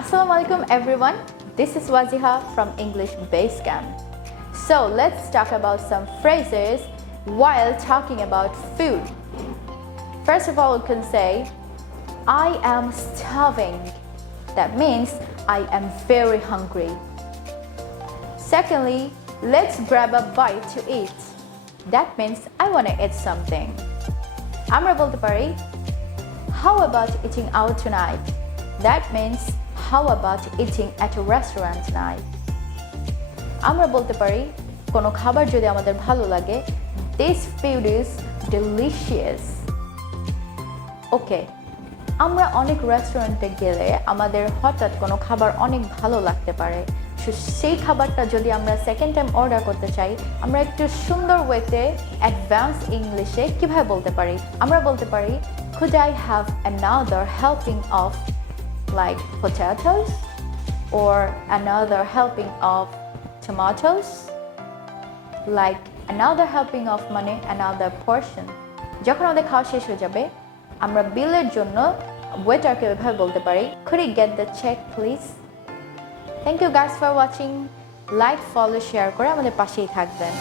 Assalamu alaikum everyone. This is Waziha from English Base Camp. So let's talk about some phrases while talking about food. First of all, we can say, I am starving. That means I am very hungry. Secondly, let's grab a bite to eat. That means I want to eat something. আমরা বলতে পারি, how about eating out tonight? That means how about eating at a restaurant tonight? আমরা বলতে পারি কোনো খাবার যদি আমাদের ভালো লাগে, this food is delicious. ওকে, আমরা অনেক রেস্টুরেন্টে গেলে আমাদের হঠাৎ কোনো খাবার অনেক ভালো লাগতে পারে। সেই খাবারটা যদি আমরা সেকেন্ড টাইম অর্ডার করতে চাই, আমরা একটু সুন্দর ওয়েতে অ্যাডভান্স ইংলিশে কিভাবে বলতে পারি? আমরা বলতে পারি, could I have another helping of like potatoes or another helping of tomatoes, like another helping of মানে another portion. যখন আমাদের খাওয়া শেষ হয়ে যাবে, আমরা বিলের জন্য ওয়েটারকে এভাবে বলতে পারি, could you get the check please? Thank you guys for watching. Like, follow, share করে আমাদের পাশেই থাকবেন।